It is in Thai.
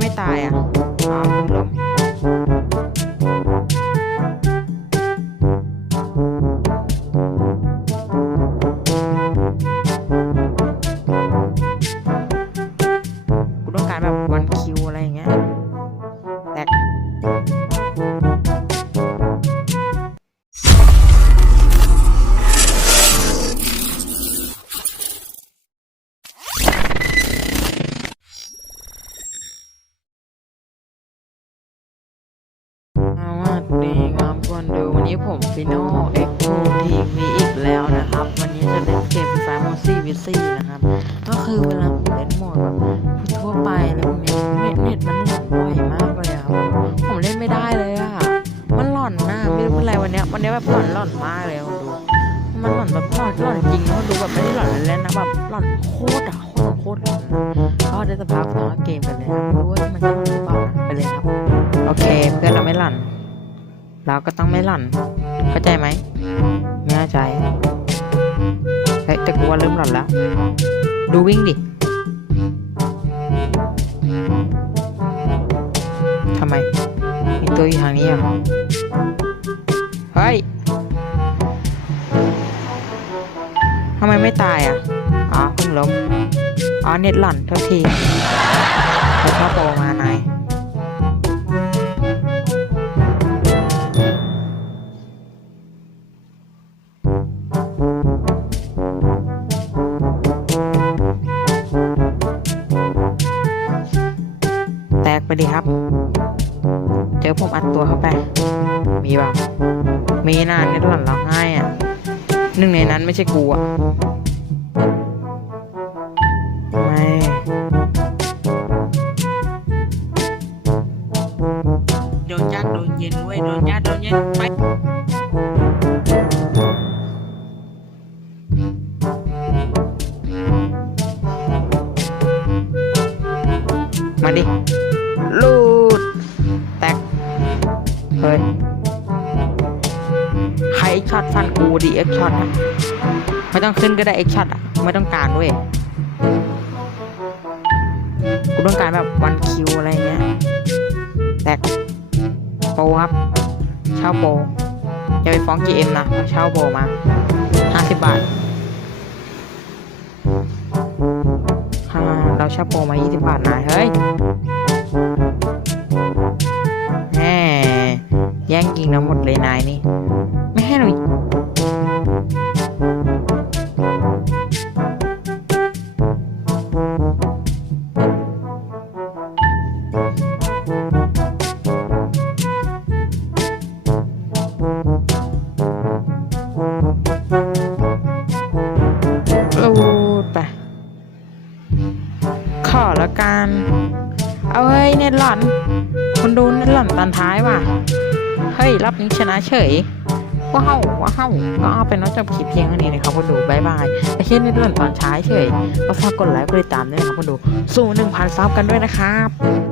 ไม่ตายอะอ้าวเพิ่งล้ม วันนี้ผมฟิโนเอ็กโทีวีอีกแล้วนะครับ วันนี้จะเล่นเกมไฟมอซี่วิซี่นะครับ ก็คือเวลาผมเล่นโหมดแบบทั่วไปอะไรพวกเนี้ยเน็ตเน็ตมันหล่อนบ่อยมากเลยครับผมเล่นไม่ได้เลยอะมันหล่อนนะไม่รู้เป็นไรวันนี้วันนี้แบบหล่อนหล่อนมากเลยคนดูมันหล่อนแบบหล่อนหล่อนจริงนะคนดูแบบไม่ได้หล่อนเล่นนะแบบหล่อนโคตรอะโคตรโคตรหล่อนก็ได้สภาพของเกมไปเลยนะไม่รู้ว่ามันจะหล่อนหรือเปล่านะไปเลยครับ โอเคเพื่อนเราไม่หล่อนเราก็ต้องไม่หล่อน เข้าใจไหมไม่เข้าใจเฮ้ยแต่กูว่าเริ่มหลอนแล้ว ดูวิ่งดิทำไมมีตัวอยู่ทางนี้อะเฮ้ยทำไมไม่ตายอะอ๋อเพิ่งล้มอ๋อเน็ตหล่อนโทษทีไปเข้าโปรมานาย ไปดีครับ เจอผมอัดตัวเข้าไป มีเปล่ามีนะเน็ตหล่อนร้องไห้อะหนึ่งในนั้นไม่ใช่กูอะไม่โดนยัดโดนเย็นเว้ยโดนยัดโดนเย็นไปมาดิ เฮ้ยใครเอ็กช็อตฟันกูดิเอ็กช็อตอะไม่ต้องขึ้นก็ได้เอ็กช็อตอะไม่ต้องการเว้ยกูต้องการแบบวันคิวอะไรเงี้ยแตกโปรครับเช่าโปรอย่าไปฟ้อง GM นะเพราะเช่าโปรมา50บาทฮ่าเราเช่าโปรมา 20 บาทนายเฮ้ย แย่งยิงหมดเลยนายนี่ ไม่ให้หนูรูดไปขอละกัน เอาเฮ้ยเน็ตหล่อนคุณดูเน็ตหล่อนตอนท้ายว่ะ เฮ้ย รอบนี้ชนะเฉย ว้าว ว้าว ก็เอาเป็นว่าจบคลิปเพียงเท่านี้นะครับคุณดูบายบายไอเช่นเน็ตหลอนตอนช้าเฉยก็ฝากกดไลค์กดติดตามด้วยนะครับคุณดู สู่หนึ่งพันซับกันด้วยนะครับ